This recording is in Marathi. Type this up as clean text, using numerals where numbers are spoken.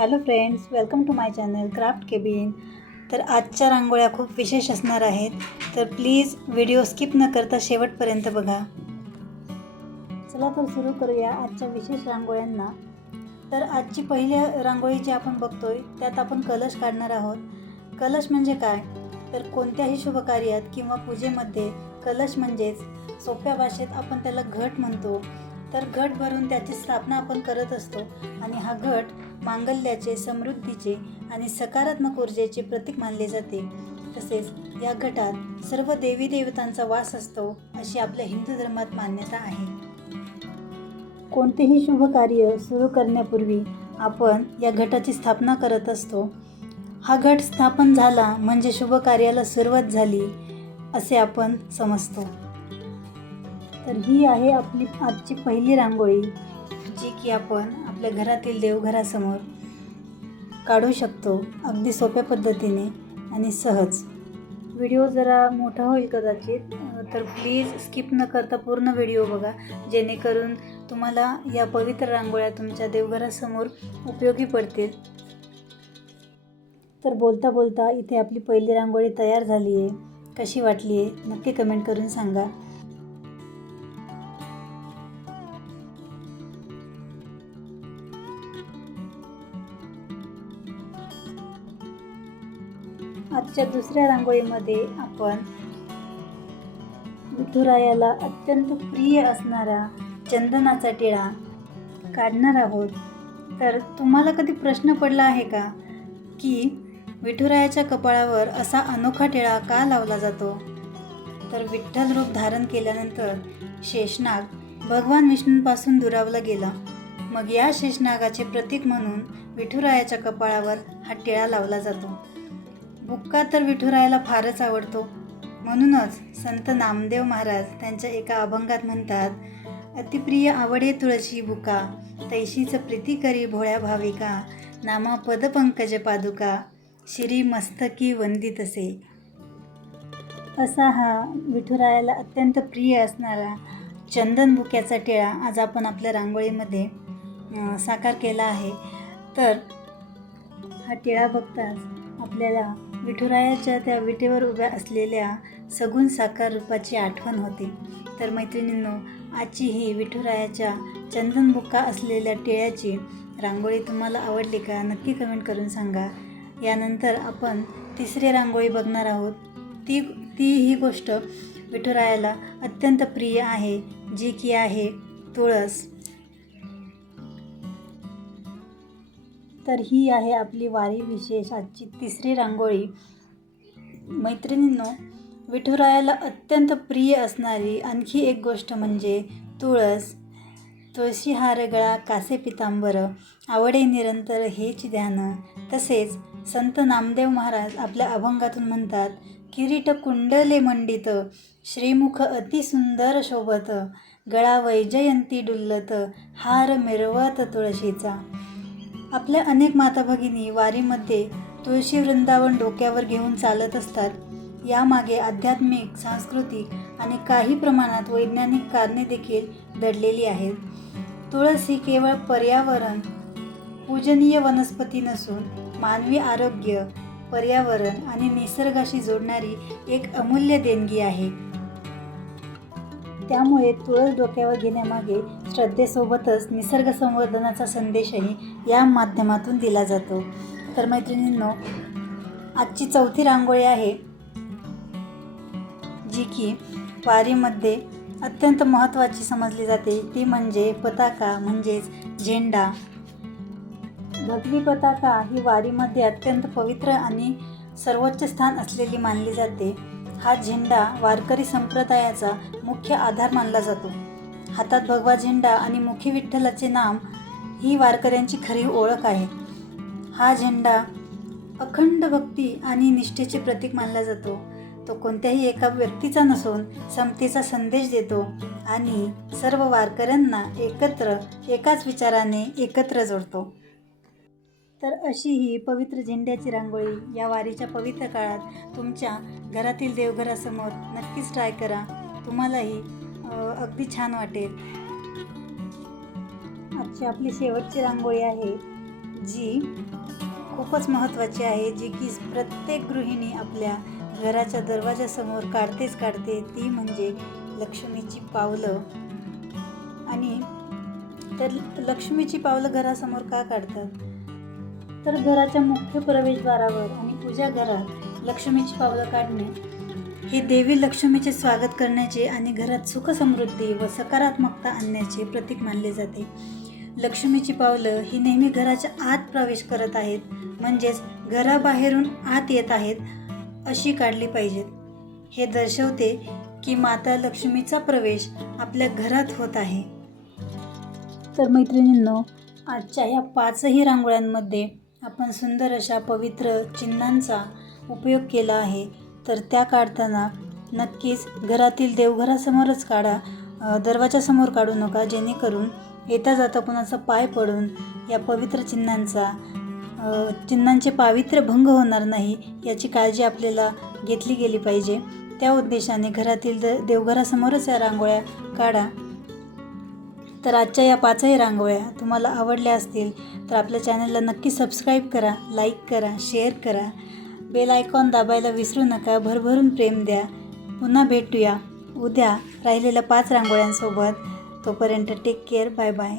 Hello friends, welcome to my channel craft cabin. तर आजच्या रांगोळ्या खूप विशेष असणार आहेत, तर प्लीज व्हिडिओ स्किप न करता शेवटपर्यंत बघा। चला तर सुरू करूया आजच्या विशेष रांगोळ्यांना। तर आजची पहिली रांगोळी जी आपण बघतोय त्यात आपण कलश काढणार आहोत। कलश म्हणजे काय, तर कोणत्याही शुभ कार्यात किंवा पूजेमध्ये कलश म्हणजेच सोप्या भाषेत आपण त्याला घट म्हणतो। तर घट भरून त्याची स्थापना आपण करत असतो आणि हा घट मांगल्याचे, समृद्धीचे आणि सकारात्मक ऊर्जेचे प्रतीक मानले जाते। तसेच या घटात सर्व देवी देवतांचा वास असतो अशी आपल्या हिंदू धर्मात मान्यता आहे। कोणतेही शुभ कार्य सुरू करण्यापूर्वी आपण या घटाची स्थापना करत असतो। हा घट स्थापन झाला म्हणजे शुभ कार्याला सुरुवात झाली असे आपण समजतो। तर ही आहे आपली आजची पहिली रांगोळी, जी की आपण आपल्या घरातील देवघरासमोर काढू शकतो अगदी सोप्या पद्धतीने आणि सहज। व्हिडिओ जरा मोठा होईल कदाचित, तर प्लीज स्किप न करता पूर्ण व्हिडिओ बघा, जेणेकरून तुम्हाला या पवित्र रांगोळ्या तुमच्या देवघरासमोर उपयोगी पडतील। तर बोलता बोलता इथे आपली पहिली रांगोळी तयार झाली आहे। कशी वाटली आहे नक्की कमेंट करून सांगा। आजच्या दुसऱ्या रांगोळीमध्ये आपण विठुरायाला अत्यंत प्रिय असणारा चंदनाचा टिळा काढणार आहोत। तर तुम्हाला कधी प्रश्न पडला आहे का की विठुरायाच्या कपाळावर असा अनोखा टिळा का लावला जातो? तर विठ्ठल रूप धारण केल्यानंतर शेषनाग भगवान विष्णूंपासून दुरावला गेला, मग या शेषनागाचे प्रतीक म्हणून विठुरायाच्या कपाळावर हा टिळा लावला जातो। बुक्का तर विठुरायाला फारच आवडतो, म्हणूनच संत नामदेव महाराज त्यांच्या एका अभंगात म्हणतात, अतिप्रिय आवडे तुळशी बुका, तैशीच प्रीती करी भोळ्या भाविका, नामा पदपंकज पादुका, शिरी मस्तकी वंदितसे। असा हा विठुरायाला अत्यंत प्रिय असणारा चंदन बुक्याचा टिळा आज आपण आपल्या रांगोळीमध्ये साकार केला आहे। तर हा टिळा बघताच आपल्याला विठुरायाच्या त्या विटेवर उभ्या असलेल्या सगुण साकार रूपाची आठवण होते। तर मैत्रिणींनो, आजची ही विठुरायाच्या चंदन बुक्का असलेल्या टिळ्याची रांगोळी तुम्हाला आवडली का नक्की कमेंट करून सांगा। यानंतर आपण तिसरी रांगोळी बघणार आहोत। ती ही गोष्ट विठुरायाला अत्यंत प्रिय आहे, जी की आहे तुळस। तर ही आहे आपली वारी विशेष आजची तिसरी रांगोळी। मैत्रिणींनो, विठुरायाला अत्यंत प्रिय असणारी आणखी एक गोष्ट म्हणजे तुळस। तुळशी हार गळा कासे पितांबर, आवडे निरंतर हेच ध्यान। तसेच संत नामदेव महाराज आपल्या अभंगातून म्हणतात, किरीट कुंडले मंडित, श्रीमुख अति सुंदर शोभत, गळा वैजयंती डुल्लत, हार मिरवत तुळशीचा। आपल्या अनेक माता भगिनी वारीमध्ये तुळशी वृंदावन डोक्यावर घेऊन चालत असतात। यामागे आध्यात्मिक, सांस्कृतिक आणि काही प्रमाणात वैज्ञानिक कारणे देखील दडलेली आहेत। तुळस ही केवळ पर्यावरण पूजनीय वनस्पती नसून मानवी आरोग्य, पर्यावरण आणि निसर्गाशी जोडणारी एक अमूल्य देणगी आहे। त्यामुळे तुळस डोक्यावर घेण्यामागे श्रद्धेसोबतच निसर्ग संवर्धनाचा संदेशही या माध्यमातून दिला जातो। तर मैत्रिणींनो, आजची चौथी रांगोळी आहे, जी की वारीमध्ये अत्यंत महत्त्वाची समजली जाते। ती म्हणजे पताका म्हणजेच झेंडा। भगवी पताका ही वारीमध्ये अत्यंत पवित्र आणि सर्वोच्च स्थान असलेली मानली जाते। हा झेंडा वारकरी संप्रदायाचा मुख्य आधार मानला जातो। हातात भगवा झेंडा आणि मुखी विठ्ठलाचे नाम ही वारकऱ्यांची खरी ओळख आहे। हा झेंडा अखंड भक्ती आणि निष्ठेचे प्रतीक मानला जातो। तो कोणत्याही एका व्यक्तीचा नसून समतेचा संदेश देतो आणि सर्व वारकऱ्यांना एकाच विचाराने एकत्र जोडतो। तर अशी ही पवित्र झेंड्याची रांगोळी या वारीच्या पवित्र काळात तुमच्या घरातील देवघरासमोर नक्कीच ट्राय करा, तुम्हालाही अगदी छान वाटेल। आजची आपली शेवटची रांगोळी आहे, जी खूपच महत्त्वाची आहे, जी की प्रत्येक गृहिणी आपल्या घराच्या दरवाजासमोर काढते ती म्हणजे लक्ष्मीची पावलं. आणि तर लक्ष्मीची पावलं घरासमोर का काढतात? तर घराच्या मुख्य प्रवेशद्वारावर आणि पूजा घरात लक्ष्मीची पावलं काढणे हे देवी लक्ष्मीचे स्वागत करण्याचे आणि घरात सुख समृद्धी व सकारात्मकता आणण्याचे प्रतीक मानले जाते. लक्ष्मीची पावलं ही नेहमी घराच्या आत प्रवेश करत आहेत, म्हणजेच घराबाहेरून आत येत आहेत अशी काढली पाहिजेत. हे दर्शवते की माता लक्ष्मीचा प्रवेश आपल्या घरात होत आहे. तर मैत्रिणींनो, आजच्या ह्या 5ही रांगोळ्यांमध्ये आपण सुंदर अशा पवित्र चिन्हांचा उपयोग केला आहे. तर त्या काढताना नक्कीच घरातील देवघरासमोरच काढा, दरवाजासमोर काढू नका, जेणेकरून येता जाता कोणाचा पाय पडून या पवित्र चिन्हांचे पावित्र्य भंग होणार नाही याची काळजी आपल्याला घेतली गेली पाहिजे. त्या उद्देशाने घरातील देवघरासमोरच या रांगोळ्या काढा. तर आजच्या या 5ही रांगोळ्या तुम्हाला आवडल्या असतील तर आपल्या चॅनलला नक्की सबस्क्राईब करा, लाईक करा, शेअर करा, बेल आयकॉन दाबायला विसरू नका. भरभरून प्रेम द्या. पुन्हा भेटूया उद्या राहिलेल्या 5 रांगोळ्यांसोबत. तोपर्यंत टेक केअर. Bye bye.